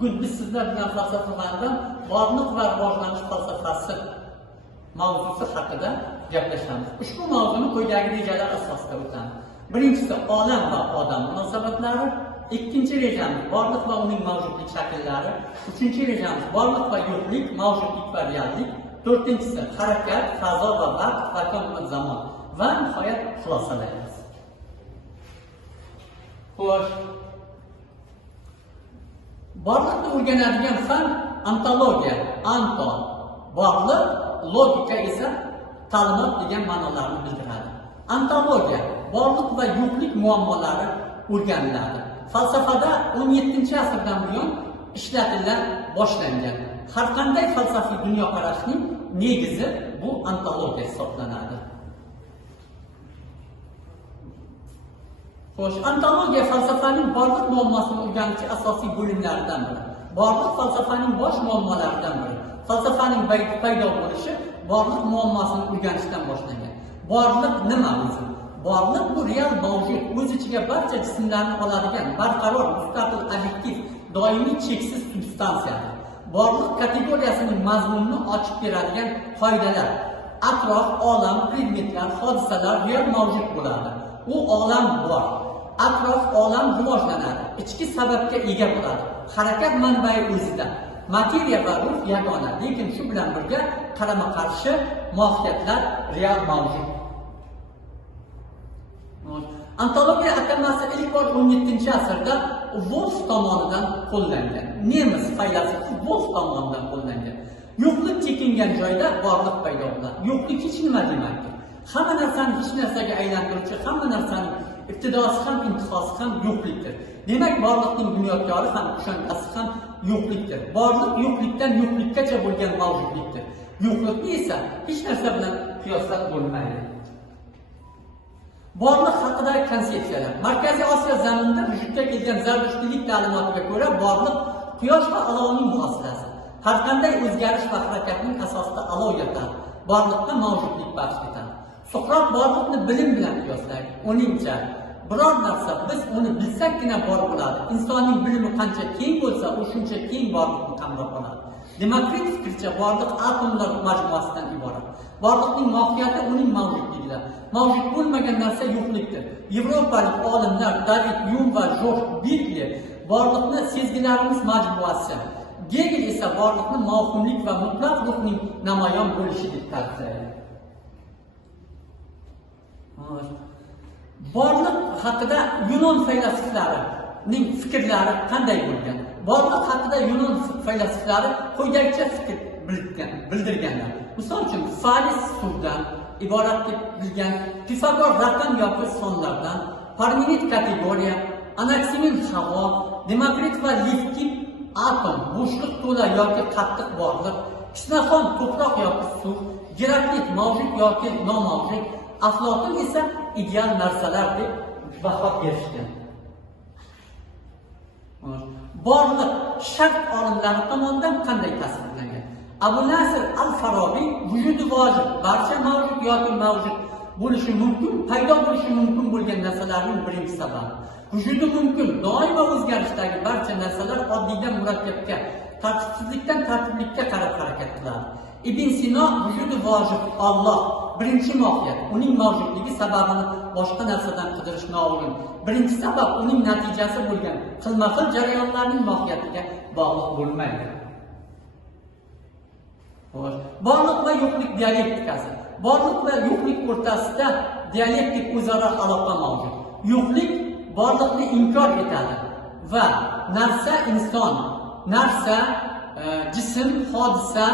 bugun biz sizlar bilan falsafa fanidan borliq va rivojlanish falsafasi mavzusi haqida gaplashamiz. Ushbu mavzuni quyidagi rejalar asosida o'tamiz. Birinchisi olam va odam munosabatlari, ikkinchi rejamiz borliq va uning mavjudlik shakllari, uchinchi rejamiz borliq va yo'qlik, mavjudlik va reallik, to'rtinchisi harakat, fazo va vaqt, makon va zamon va nihoyat xulosalaymiz. Xo'sh, borliqni o'rganadigan fan ontologiya, anto, borliq, logika esa ta'limot degan ma'nolarni bildiradi. Ontologiya borliq va yo'qlik muammolari o'rganiladi. Falsafada 17-asrdan buyon ishlatilgan boshlangan. Har qanday falsafiy dunyoqarashning negizi bu ontologiya hisoblanadi. Xo'sh, ontologiya falsafaning borliq muammosini o'rganuvchi asosiy bo'limlaridan biri. Borliq falsafaning bosh muammolaridan biri. Falsafaning paydo bo'lishi borliq muammosini o'rganishdan boshlangan. Borliq nima o'zi? Borliq bu real mavjud, o'z ichiga barcha jismlarni oladigan, barqaror, mustaqil, obyektiv, doimiy, cheksiz substansiyadir. Borliq kategoriyasining mazmunini ochib beradigan qoidalar, atrof, olam, predmetlar, hodisalar real mavjud bo'ladi. U olam bor. Atrof, olam rivojlanadi, ichki sababga ega bo'ladi. Harakat manbai o'zida. Materiya va ruh yagona, lekin shu bilan birga qarama-qarshi mohiyatlar real mavjud. Ontologiya atamasi ilk bor 17-asrda Wolf tomonidan qo'llangan. Nemis faylasufi Wolf tomonidan qo'llangan. Yo'qlik chekingan joyda borliq paydo bo'ladi. Yo'qlik hech nima demakdir. Hamma narsani hech narsaga aylantiruvchi, hamma narsaning ibtidosi ham intihosi ham yo'qlikdir. Demak, borliqning bunyodkori ham, kushankasi ham yo'qlikdir. Borliq yo'qlikdan yo'qlikkacha bo'lgan mavjudlikdir. Yo'qlikni esa hech narsa bilan qiyoslab bo'lmaydi. Borliq haqidagi konsepsiyalar. Markaziy Osiyo zaminida vujudga kelgan Zardushtiylik ta'limotiga ko'ra borliq quyosh va olovning hosilasi. Har qanday o'zgarish va harakatning asosida olov yotadi. Borliqqa mavjudlik baxsh etadi. Suqrot borliqni bilim bilan qiyoslaydi. Uningcha biror narsa biz uni bilsakkina bor bo'ladi. Insonning bilimi qancha keng bo'lsa, u shuncha keng borliqni qamrab oladi. Demokrit fikrcha borliq atomlar majmuasidan iborat. Borliqning mohiyati uning mavjudligida. Mavjud bo'lmagan narsa yo'qlikdir. Yevropalik olimlar David Hume va George Berkeley borliqni sezgilarimiz majmuasi, Hegel esa borliqni mavhumlik va mutlaq ruhning namoyon bo'lishi deb ta'riflaydi. Borliq haqida Yunon faylasuflarining fikrlari qanday bo'lgan? Borliq haqida Yunon faylasuflari quyidagicha fikr bildirganlar. Misol uchun, Falis suvdan iborat deb bilgan, Pifagor raqam yoki sonlardan, Parmenid kategoriya, Anaximen havo, Demokrit va Levkin atom, bo'shliq to'la yoki qattiq borliq, Ksenofont to'proq yoki suv, Geraklit mavjud yoki nomavjud, Aflotun esa ideal narsalar deb baho berishgan. Borliq sharq olimlari tomonidan qanday tasvirlangan? Abu Nasr al-Farabiy vujudi vojib, barcha mavjud yoki mavjud bo'lishi mumkin, paydo bo'lishi mumkin bo'lgan narsalarning birinchi sababi. Vujudi mumkin, doim va o'zgarishdagi barcha narsalar oddiydan murakkabga, tartibsizlikdan tartiblikka qarab harakat qiladi. Ibn Sino vujudi vojib, Alloh birinchi mohiyat, uning mavjudligi sababini boshqa narsadan qidirish noo'rin. Birinchi sabab uning natijasi bo'lgan xilma-xil jarayonlarning mohiyatiga bog'liq bo'lmaydi. Borliq va yo'qlik dialektikasi. Borliq va yo'qlik o'rtasida dialektik o'zaro aloqa mavjud. Yo'qlik borliqni inkor etadi va narsa inson, narsa, jism, hodisa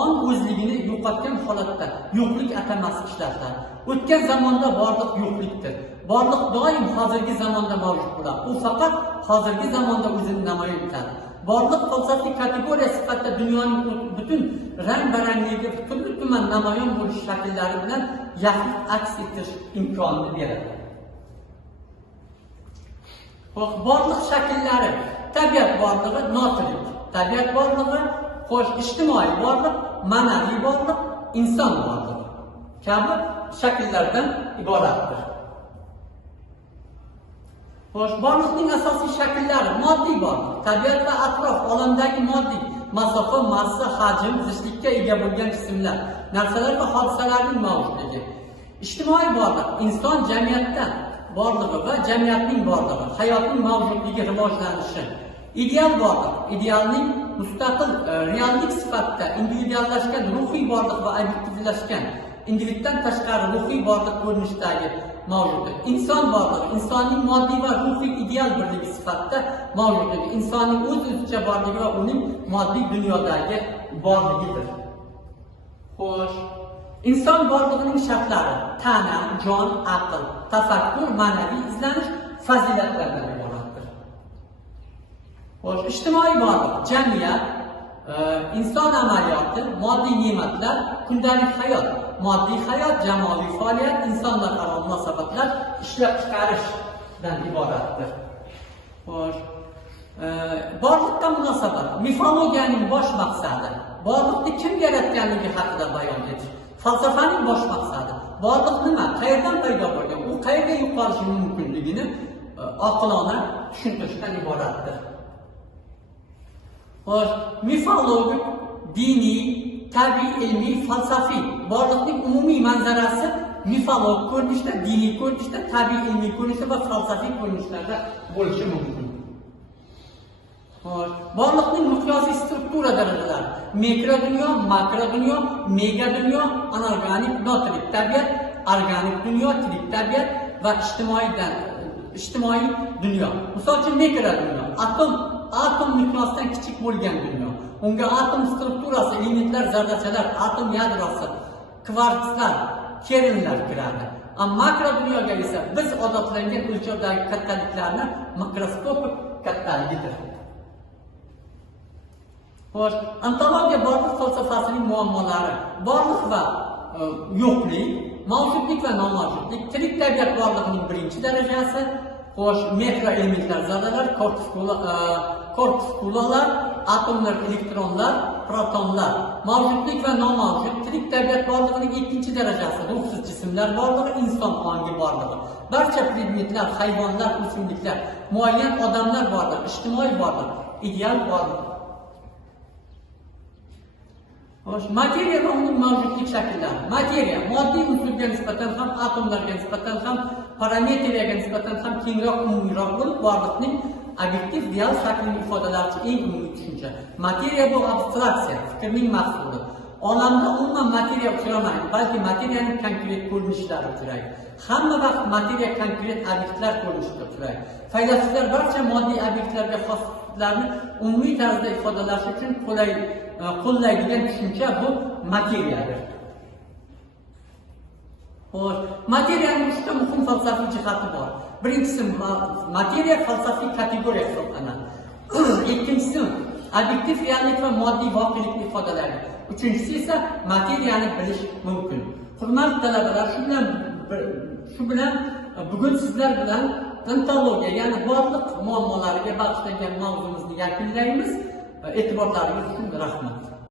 on o'zligini yo'qotgan holatda yo'qlik atamasi ishlatiladi. O'tgan zamonda borliq yo'qlikdir. Borliq doim hozirgi zamonda mavjud bo'ladi. U faqat hozirgi zamonda o'zini namoyon etadi. Borliq falsafiy kategoriya sifatida dunyoning butun rang-barangligi, turli-tuman namoyon bo'lish shakllari bilan yaxlit aks etish imkonini beradi. Borliq shakllari: tabiat borlig'i, notirik tabiat borlig'i, ijtimoiy borliq, ma'naviy borliq, inson borlig'i kabi shakllardan iboratdir. Xo'sh, borliqning asosiy shakllari moddiy borliq, tabiat va atrof, olamdagi moddiy masofa, massa, hajm, zichdlikka ega bo'lgan jismlar, narsalar va hodisalarning mavjudligi. Ijtimoiy borliq, inson jamiyatdan borlig'i va jamiyatning borlig'i, hayotning mavjudligi, rivojlanishi. Ideal borliq, idealning mustaqil reallik sifatida individuallashgan ruhiy borliq va obyektivlashgan, individdan tashqari ruhiy borliq ko'rinishidagi mavjudligi. Inson borlig'i, insonning moddiy va ruhiy ideal birligi sifatida mavjudligi, insonning o'z-o'zicha borligi va uning moddiy dunyodagi borligidir. Xo'sh, inson borlig'ining shartlari: tana, jon, aql, tafakkur, ma'naviy izlanish, fazilatlardan iboratdir. Xo'sh, ijtimoiy borliq, jamiyat, inson amaliyoti, moddiy ne'matlar, kundalik hayot, moddiy hayot, jamoaviy faoliyat, insonlararo munosabatlar, ishlab chiqarishdan iboratdir. Xo'sh, borliqqa munosabat, mifologiyaning bosh maqsadi, borliqni kim yaratganligi haqida bayon etish, falsafaning bosh maqsadi, borliq nima, qayerdan paydo bo'lgan, u qayerga yo'qolishi mumkinligini oqilona tushuntirishdan iboratdir. Xo'sh, mifologik, diniy, tabiiy, ilmiy, falsafiy borliqning umumiy manzarasi mifolog ko'rinishda, diniy ko'rinishda, tabiiy, ilmiy ko'rinishda va falsafiy ko'rinishlarda bo'lishi mumkin. Xo'sh, borliqning miqyosiy struktura darajalari: mikrodunyo, makrodunyo, megadunyo, anorganik, notirik tabiat, organik dunyo, tirik tabiat va ijtimoiy dunyo. Misol uchun mikrodunyo, atom miqyosdan kichik bo'lgan dunyo. Unga atom strukturasi, elementlar, zarrachalar, atom yadrosi, kvartslar, kernlar kiradi. Makro dunyoga esa biz odatlangan o'lchovdagi kattaliklarni mikroskopik kattaligidir. Xo'sh, ontologiya borliq falsafasining muammolari: borliq va yo'qlik, mavjudlik va nomavjudlik, tirik tabiat borligining birinchi darajasi. Xo'sh, mikroelementlar, zarralar, korpuskulalar, atomlar, elektronlar, protonlar, mavjudlik va nomavjud, tirik tabiat borligining ikkinchi darajasi, ruhsiz jismlar borlig'i, inson ongi borlig'i, barcha predmetlar, hayvonlar, o'simliklar, muayyan odamlar borlig'i, ijtimoiy borliq, ideal borliq. Xo'sh, materiya va uning mavjudlik shakllari. Materiya moddiy unsurga nisbatan ham, atomlarga nisbatan ham, parametrlarga nisbatan ham kengroq, umumiyroq bo'lib, borliqning obyektiv, real shaklini ifodalovchi eng umumiy tushuncha. Materiya bu abstraksiya, fikrning mahsuli. Olamda umuman materiya uchramaydi, balki materiyaning konkret ko'rinishlari uchraydi. Hamma vaqt materiya konkret obyektlar ko'rinishida uchraydi. Faylasuflar barcha moddiy obyektlarga xosliklarni umumiy tarzda ifodalash uchun qo'llaydigan tushuncha bu materiyadir. Xo'sh, materiyaning uchta muhim falsafiy jihati bor. Birinchisi, materiya falsafiy kategoriya hisoblanadi. Ikkinchisi, obyektiv reallik va moddiy voqelikni ifodalaydi. Uchinchisi esa materiyani bilish mumkin. Hurmatli talabalar, shu bilan bugun sizlar bilan ontologiya, ya'ni borliq muammolariga bag'ishlangan mavzumizni yakunlaymiz. E'tiborlaringiz uchun rahmat.